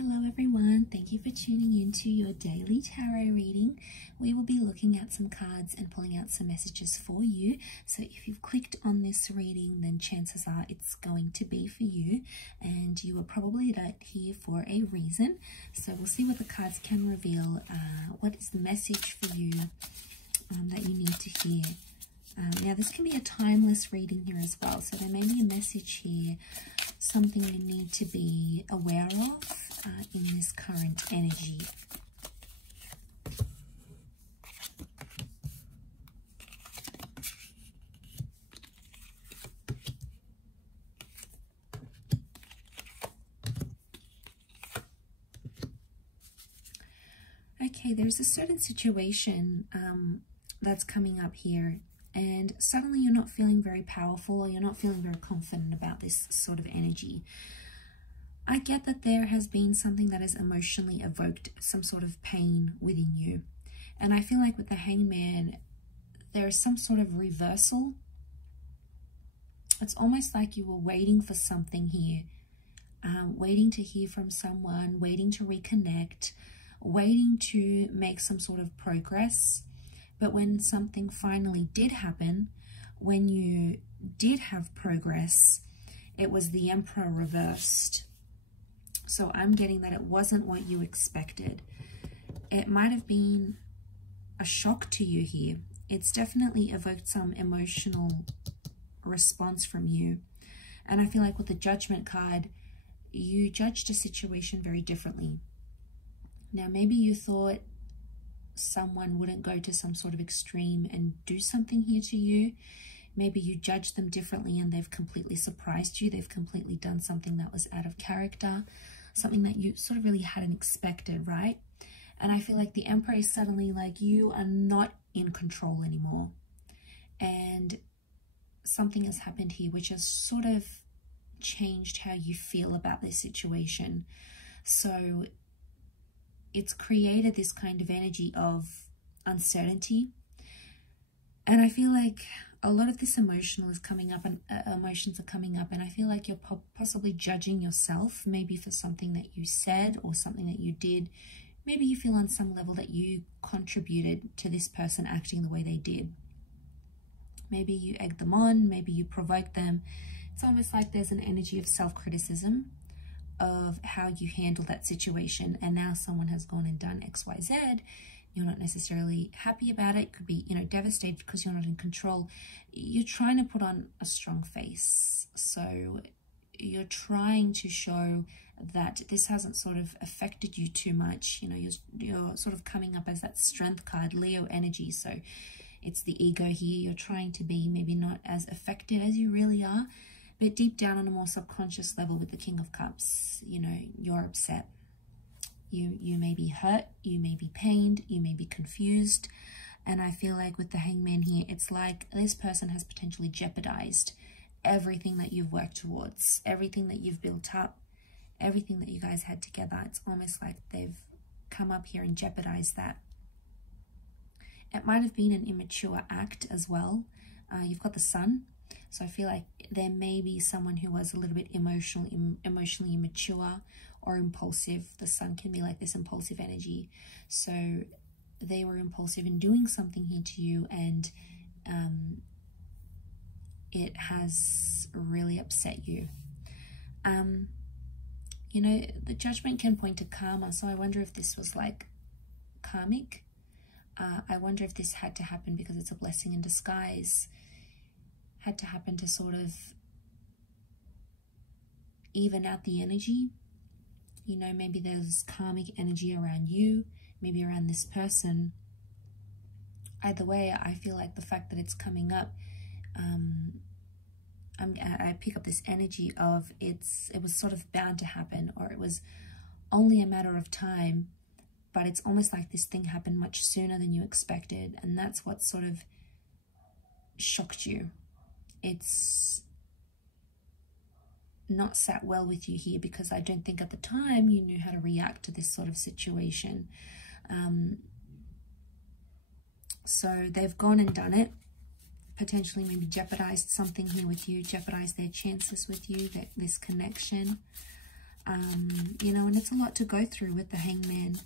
Hello everyone, thank you for tuning in to your daily tarot reading. We will be looking at some cards and pulling out some messages for you. So if you've clicked on this reading, then chances are it's going to be for you, and you are probably here for a reason. So we'll see what the cards can reveal. What is the message for you that you need to hear? Now this can be a timeless reading here as well, so there may be a message here, something you need to be aware of in this current energy. Okay, there's a certain situation that's coming up here, and suddenly you're not feeling very powerful, or you're not feeling very confident about this sort of energy. I get that there has been something that has emotionally evoked some sort of pain within you. And I feel like with the Hangman, there is some sort of reversal. It's almost like you were waiting for something here, waiting to hear from someone, waiting to reconnect, waiting to make some sort of progress. But when something finally did happen, when you did have progress, it was the Emperor reversed. So I'm getting that it wasn't what you expected. It might have been a shock to you here. It's definitely evoked some emotional response from you. And I feel like with the Judgment card, you judged a situation very differently. Now, maybe you thought someone wouldn't go to some sort of extreme and do something here to you. Maybe you judged them differently and they've completely surprised you. They've completely done something that was out of character, something that you sort of really hadn't expected, right? And I feel like the Emperor is suddenly like, you are not in control anymore. And something has happened here which has sort of changed how you feel about this situation. So it's created this kind of energy of uncertainty. And I feel like a lot of this emotional is coming up, and emotions are coming up, and I feel like you're possibly judging yourself, maybe for something that you said or something that you did. Maybe you feel on some level that you contributed to this person acting the way they did. Maybe you egged them on, maybe you provoked them. It's almost like there's an energy of self-criticism of how you handle that situation, and now someone has gone and done XYZ. You're not necessarily happy about it. Could be, devastated because you're not in control. You're trying to put on a strong face. So you're trying to show that this hasn't sort of affected you too much. You're sort of coming up as that strength card, Leo energy. So it's the ego here. You're trying to be maybe not as affected as you really are, but deep down on a more subconscious level with the King of Cups, you're upset. You may be hurt, you may be pained, you may be confused. And I feel like with the Hangman here, it's like this person has potentially jeopardized everything that you've worked towards, everything that you've built up, everything that you guys had together. It's almost like they've come up here and jeopardized that. It might have been an immature act as well. You've got the Sun. So I feel like there may be someone who was a little bit emotionally immature or impulsive. The Sun can be like this impulsive energy. So they were impulsive in doing something here to you, and it has really upset you. The Judgment can point to karma. So I wonder if this was like karmic. I wonder if this had to happen because it's a blessing in disguise. Had to happen to sort of even out the energy. Maybe there's karmic energy around you, maybe around this person. Either way, I feel like the fact that it's coming up, I pick up this energy of it was sort of bound to happen, or it was only a matter of time, but it's almost like this thing happened much sooner than you expected, and that's what sort of shocked you. It's not sat well with you here, because I don't think at the time you knew how to react to this sort of situation. So they've gone and done it, potentially maybe jeopardized something here with you, jeopardized their chances with you, this connection. You know, and it's a lot to go through with the Hangman.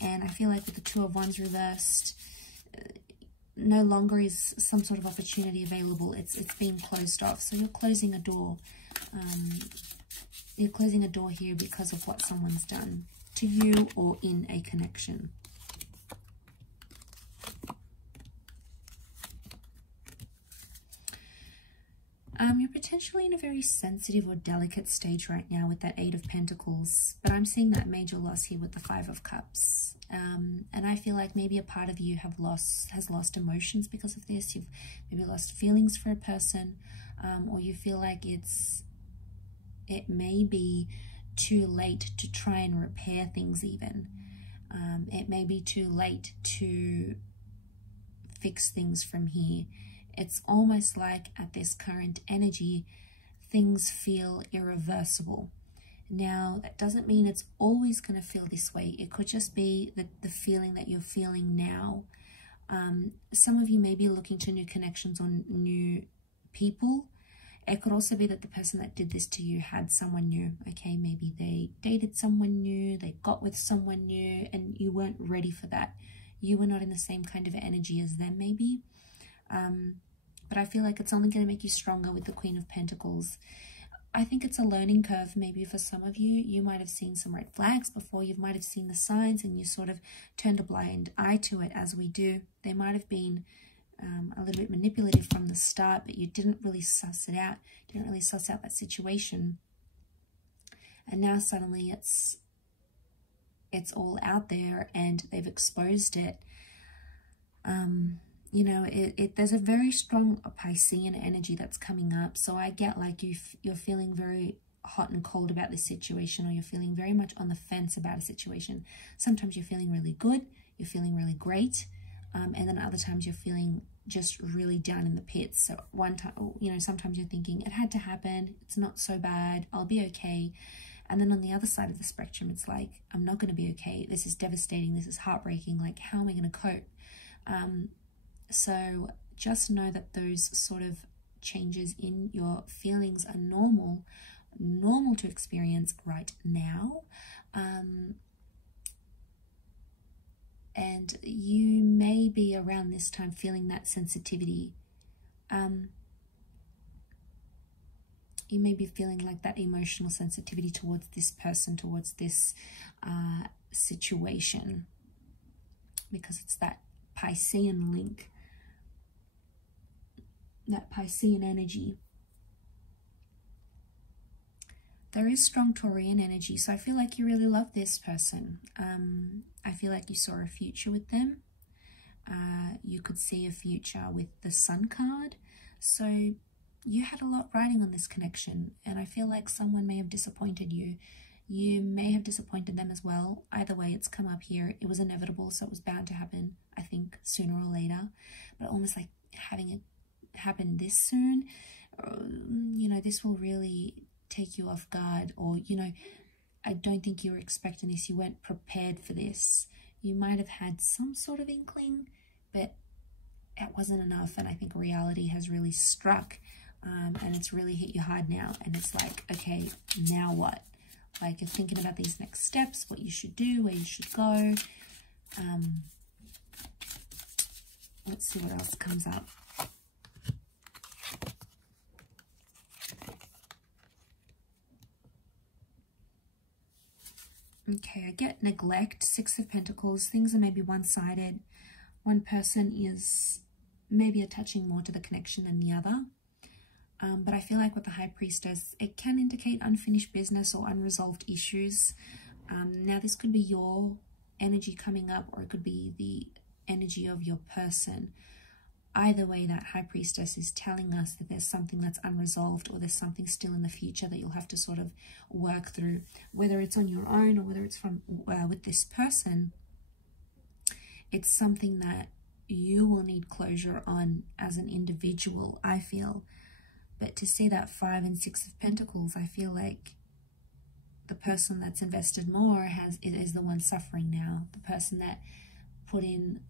And I feel like with the Two of Wands reversed, no longer is some sort of opportunity available. It's being closed off. So you're closing a door. You're closing a door here because of what someone's done to you or in a connection. You're potentially in a very sensitive or delicate stage right now with that Eight of Pentacles, but I'm seeing that major loss here with the Five of Cups. And I feel like maybe a part of you has lost emotions because of this. You've maybe lost feelings for a person, or you feel like it may be too late to try and repair things even. It may be too late to fix things from here. It's almost like at this current energy, things feel irreversible. Now, that doesn't mean it's always going to feel this way. It could just be the feeling that you're feeling now. Some of you may be looking to new connections or new people. It could also be that the person that did this to you had someone new. Okay, maybe they dated someone new, they got with someone new, and you weren't ready for that. You were not in the same kind of energy as them, maybe. But I feel like it's only going to make you stronger with the Queen of Pentacles. I think it's a learning curve. Maybe for some of you, you might have seen some red flags before. You might have seen the signs and you sort of turned a blind eye to it, as we do. They might have been a little bit manipulative from the start, but you didn't really suss it out. Didn't really suss out that situation. And now suddenly it's all out there and they've exposed it. You know, there's a very strong Piscean energy that's coming up. So I get like you're feeling very hot and cold about this situation, or you're feeling very much on the fence about a situation. Sometimes you're feeling really good, you're feeling really great, and then other times you're feeling just really down in the pits. So one time, you know, sometimes you're thinking it had to happen, it's not so bad, I'll be okay. And then on the other side of the spectrum, it's like, I'm not going to be okay. This is devastating. This is heartbreaking. Like, how am I going to cope? So just know that those sort of changes in your feelings are normal to experience right now. And you may be around this time feeling that sensitivity. You may be feeling like that emotional sensitivity towards this person, towards this situation, because it's that Piscean link, that Piscean energy. There is strong Taurian energy, so I feel like you really love this person. I feel like you saw a future with them. You could see a future with the Sun card. So you had a lot riding on this connection, and I feel like someone may have disappointed you. You may have disappointed them as well. Either way, it's come up here. It was inevitable, so it was bound to happen, I think, sooner or later. But almost like having it happen this soon, you know, this will really take you off guard. Or, you know, I don't think you were expecting this. You weren't prepared for this. You might have had some sort of inkling, but it wasn't enough. And I think reality has really struck, and it's really hit you hard now. And it's like, okay, now what? Like, you're thinking about these next steps, what you should do, where you should go. Let's see what else comes up. Okay, I get neglect, Six of Pentacles. Things are maybe one-sided. One person is maybe attaching more to the connection than the other. But I feel like with the High Priestess, it can indicate unfinished business or unresolved issues. Now, this could be your energy coming up, or it could be the energy of your person. Either way, that High Priestess is telling us that there's something that's unresolved, or there's something still in the future that you'll have to sort of work through, whether it's on your own or whether it's from with this person. It's something that you will need closure on as an individual, I feel. But to see that 5 and 6 of Pentacles, I feel like the person that's invested more is the one suffering now. The person that put in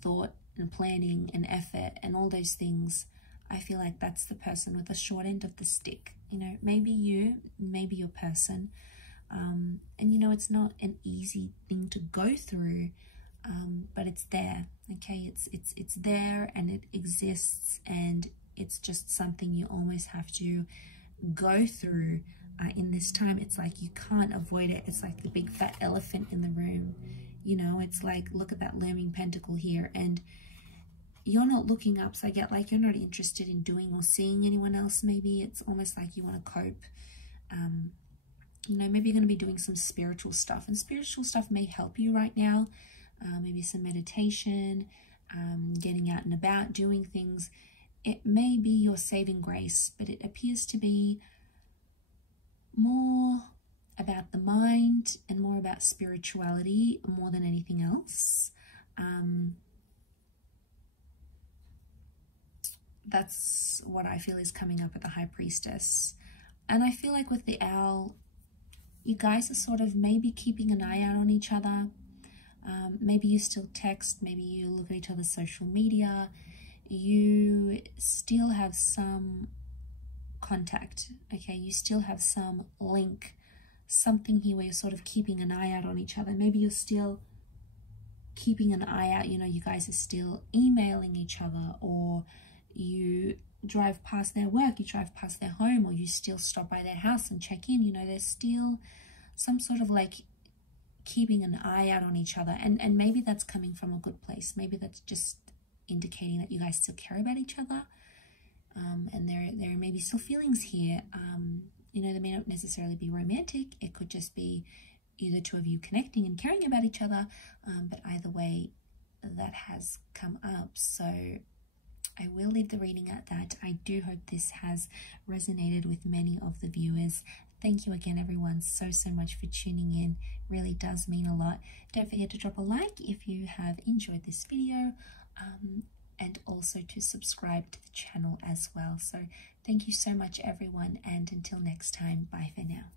thought and planning and effort and all those things, I feel like that's the person with the short end of the stick You know, maybe you, maybe your person. And you know, it's not an easy thing to go through, but it's there. Okay, it's there and it exists, and it's just something you almost have to go through in this time. It's like you can't avoid it. It's like the big fat elephant in the room. You know, it's like, look at that looming pentacle here, and you're not looking up. So I get like you're not interested in doing or seeing anyone else. Maybe it's almost like you want to cope. You know, maybe you're going to be doing some spiritual stuff, and spiritual stuff may help you right now. Maybe some meditation, getting out and about, doing things. It may be your saving grace, but it appears to be more about the mind and more about spirituality more than anything else. That's what I feel is coming up at the High Priestess. And I feel like with the Owl, you guys are sort of maybe keeping an eye out on each other. Maybe you still text, maybe you look at each other's social media. You still have some contact, okay? You still have some link, something here where you're sort of keeping an eye out on each other. Maybe you're still keeping an eye out, you know, you guys are still emailing each other, or you drive past their work, you drive past their home, or you still stop by their house and check in. You know, there's still some sort of like keeping an eye out on each other, and maybe that's coming from a good place. Maybe that's just indicating that you guys still care about each other, and there may be still feelings here. You know, they may not necessarily be romantic. It could just be either two of you connecting and caring about each other, but either way, that has come up. So I will leave the reading at that. I do hope this has resonated with many of the viewers. Thank you again, everyone, so much for tuning in. Really does mean a lot. Don't forget to drop a like if you have enjoyed this video, and also to subscribe to the channel as well. So thank you so much, everyone, and until next time, bye for now.